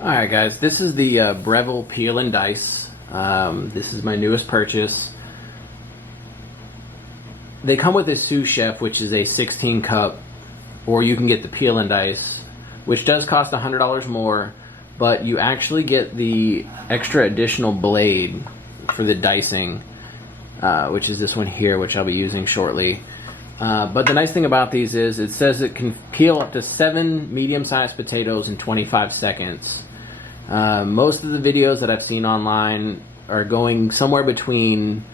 Alright guys, this is the Breville Peel and Dice. This is my newest purchase. They come with a sous chef, which is a 16 cup, or you can get the Peel and Dice, which does cost $100 more, but you actually get the extra additional blade for the dicing, which is this one here, which I'll be using shortly. But the nice thing about these is it says it can peel up to 7 medium-sized potatoes in 25 seconds. Most of the videos that I've seen online are going somewhere between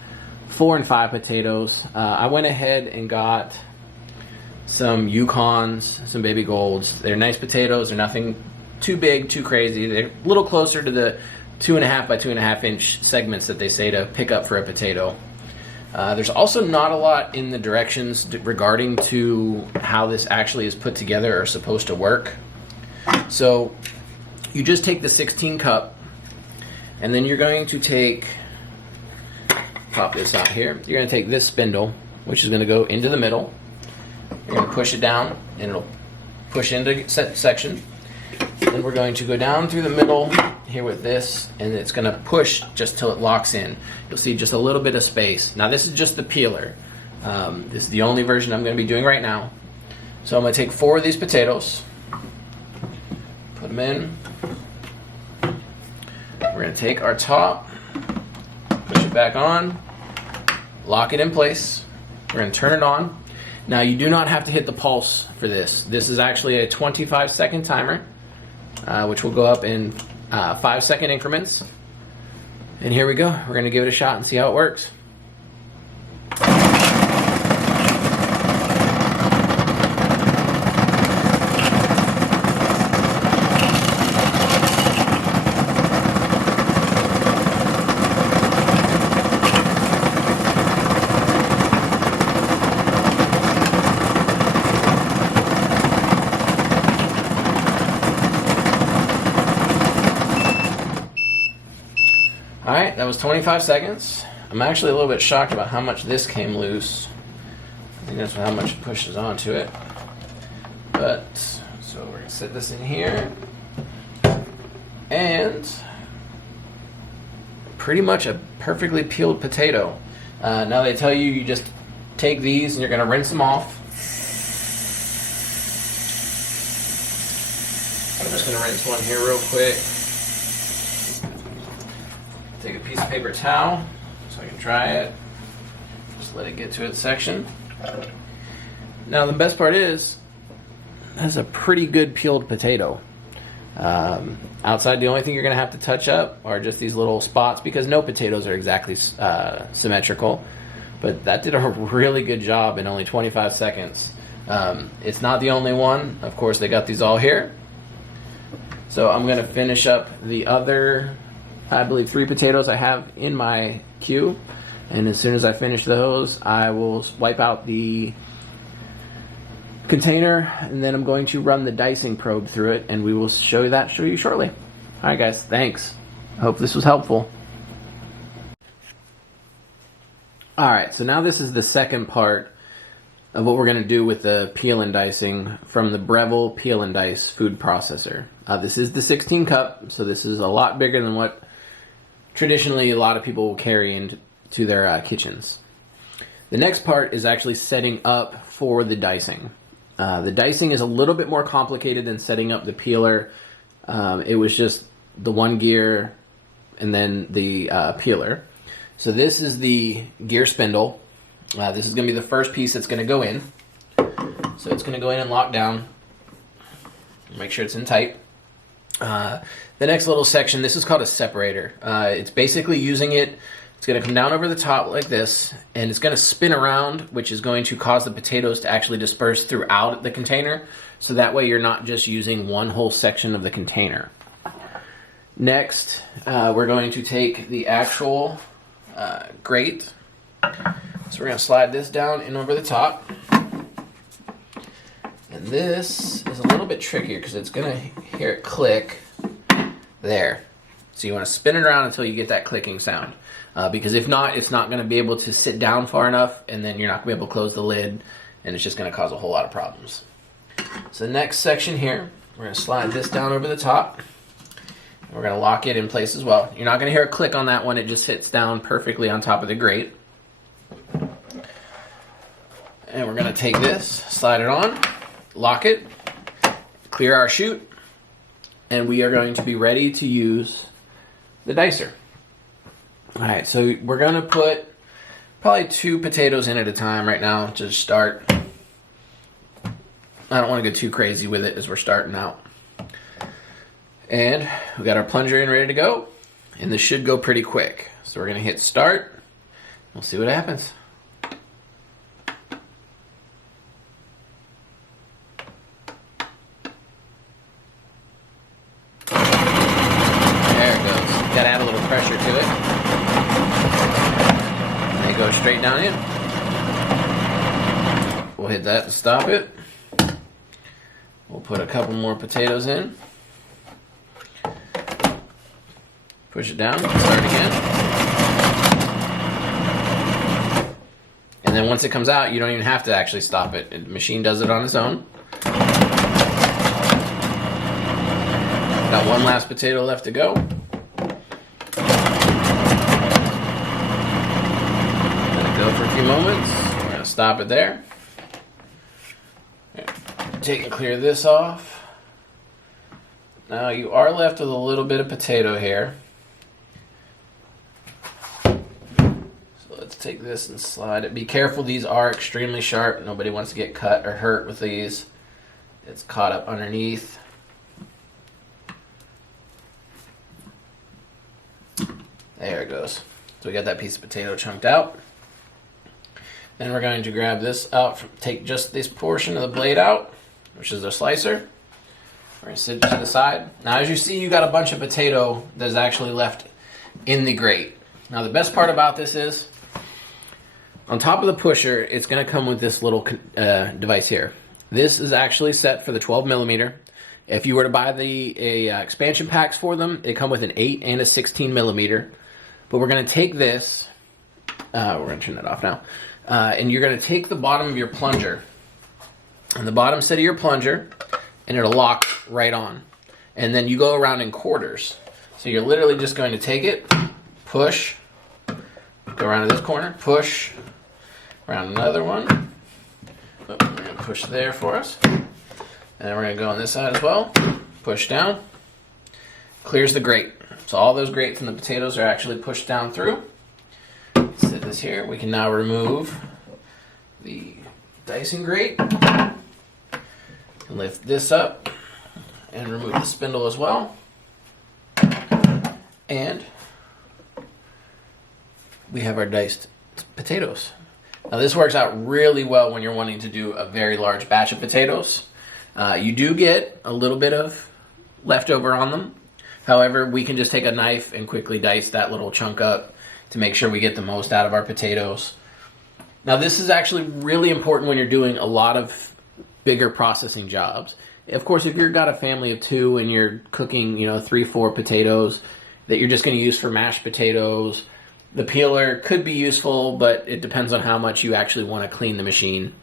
4 and 5 potatoes. I went ahead and got some Yukons, some Baby Golds. They're nice potatoes. They're nothing too big, too crazy. They're a little closer to the 2.5 by 2.5 inch segments that they say to pick up for a potato. There's also not a lot in the directions regarding to how this actually is put together or supposed to work. So you just take the 16 cup, and then you're going to pop this out here. You're going to take this spindle, which is going to go into the middle. You're going to push it down, and it'll push into section. Then we're going to go down through the middle here with this, and it's going to push just till it locks in. You'll see just a little bit of space. Now this is just the peeler. This is the only version I'm going to be doing right now. So I'm going to take 4 of these potatoes, put them in. We're going to take our top, push it back on, lock it in place. We're going to turn it on. Now you do not have to hit the pulse for this. This is actually a 25-second timer, which will go up in 5-second increments. And here we go. We're going to give it a shot and see how it works. Alright, that was 25 seconds. I'm actually a little bit shocked about how much this came loose. I think that's how much it pushes onto it. But, so we're going to set this in here. And pretty much a perfectly peeled potato. Now they tell you just take these and you're going to rinse them off. I'm just going to rinse one here real quick. Take a piece of paper towel so I can dry it. Just let it get to its section. Now the best part is, that's a pretty good peeled potato. Outside, the only thing you're going to have to touch up are just these little spots, because no potatoes are exactly symmetrical. But that did a really good job in only 25 seconds. It's not the only one. Of course, they got these all here. So I'm going to finish up the other, I believe, 3 potatoes I have in my queue, and as soon as I finish those, I will wipe out the container, and then I'm going to run the dicing probe through it, and we will show you shortly. Alright guys, thanks. I hope this was helpful. Alright, so now this is the second part of what we're going to do with the peel and dicing from the Breville Peel and Dice food processor. This is the 16 cup, so this is a lot bigger than what traditionally a lot of people will carry into their kitchens. The next part is actually setting up for the dicing. The dicing is a little bit more complicated than setting up the peeler. It was just the one gear and then the peeler. So this is the gear spindle. This is going to be the first piece that's going to go in. So it's going to go in and lock down. Make sure it's in tight. The next little section, this is called a separator. It's basically using it, it's going to come down over the top like this, and it's going to spin around, which is going to cause the potatoes to actually disperse throughout the container, so that way you're not just using one whole section of the container. Next, we're going to take the actual grate. So we're going to slide this down and over the top. And this is a little bit trickier because it's going to hear it click there. So you want to spin it around until you get that clicking sound. Because if not, it's not going to be able to sit down far enough, and then you're not going to be able to close the lid, and it's just going to cause a whole lot of problems. So the next section here, we're going to slide this down over the top. We're going to lock it in place as well. You're not going to hear a click on that one. It just sits down perfectly on top of the grate. And we're going to take this, slide it on, lock it, clear our chute, and we are going to be ready to use the dicer. All right, so we're going to put probably 2 potatoes in at a time right now to start. I don't want to go too crazy with it as we're starting out. And we got our plunger in ready to go, and this should go pretty quick. So we're going to hit start. We'll see what happens. There it goes. Got to add a little pressure to it. And it goes straight down in. We'll hit that to stop it. We'll put a couple more potatoes in. Push it down, start again. And then once it comes out, you don't even have to actually stop it. The machine does it on its own. Got one last potato left to go. Let it go for a few moments. We're going to stop it there. Take and clear this off. Now you are left with a little bit of potato here. Let's take this and slide it. Be careful, these are extremely sharp. Nobody wants to get cut or hurt with these. It's caught up underneath. There it goes. So we got that piece of potato chunked out. Then we're going to grab this out, take just this portion of the blade out, which is our slicer. We're going to sit it to the side. Now as you see, you got a bunch of potato that's actually left in the grate. Now the best part about this is, on top of the pusher, it's going to come with this little device here. This is actually set for the 12 millimeter. If you were to buy the expansion packs for them, they come with an 8 and a 16 millimeter. But we're going to take this, we're going to turn that off now, and you're going to take the bottom of your plunger, and the bottom set of your plunger, and it'll lock right on. And then you go around in quarters. So you're literally just going to take it, push, go around to this corner, push, around another one. Oh, we're going to push there for us. And then we're going to go on this side as well. Push down. Clears the grate. So all those grates and the potatoes are actually pushed down through. Set this here. We can now remove the dicing grate. Lift this up and remove the spindle as well. And we have our diced potatoes. Now this works out really well when you're wanting to do a very large batch of potatoes. You do get a little bit of leftover on them. However, we can just take a knife and quickly dice that little chunk up to make sure we get the most out of our potatoes. Now this is actually really important when you're doing a lot of bigger processing jobs. Of course, if you've got a family of 2 and you're cooking, 3-4 potatoes that you're just going to use for mashed potatoes, the peeler could be useful, but it depends on how much you actually want to clean the machine.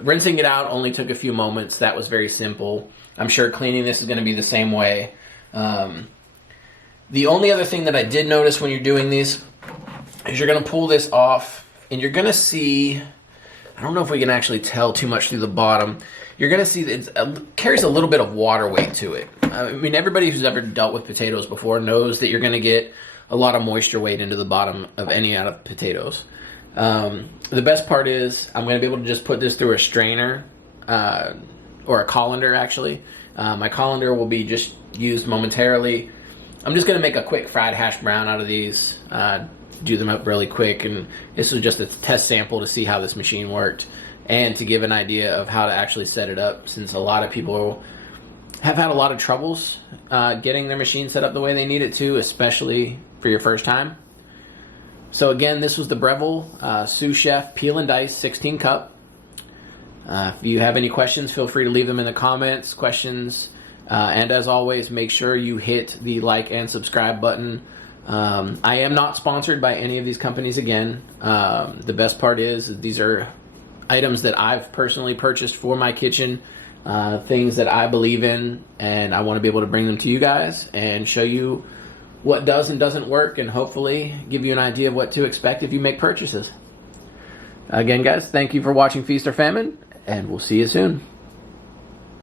Rinsing it out only took a few moments. That was very simple. I'm sure cleaning this is going to be the same way. The only other thing that I did notice when you're doing these is you're going to pull this off, and you're going to see, I don't know if we can actually tell too much through the bottom, you're going to see that it carries a little bit of water weight to it. I mean, everybody who's ever dealt with potatoes before knows that you're going to get a lot of moisture weight into the bottom of any out of potatoes. The best part is I'm going to be able to just put this through a strainer, or a colander actually. My colander will be just used momentarily. I'm just going to make a quick fried hash brown out of these, do them up really quick, and this was just a test sample to see how this machine worked and to give an idea of how to actually set it up, since a lot of people have had a lot of troubles getting their machine set up the way they need it to, especially for your first time. So again, this was the Breville Sous Chef Peel and Dice 16 cup. If you have any questions, feel free to leave them in the comments, questions, and as always, make sure you hit the like and subscribe button. I am not sponsored by any of these companies again. The best part is these are items that I've personally purchased for my kitchen. things that I believe in, and I want to be able to bring them to you guys and show you what does and doesn't work, and hopefully give you an idea of what to expect if you make purchases. Again, guys, thank you for watching Feast or Famine, and we'll see you soon.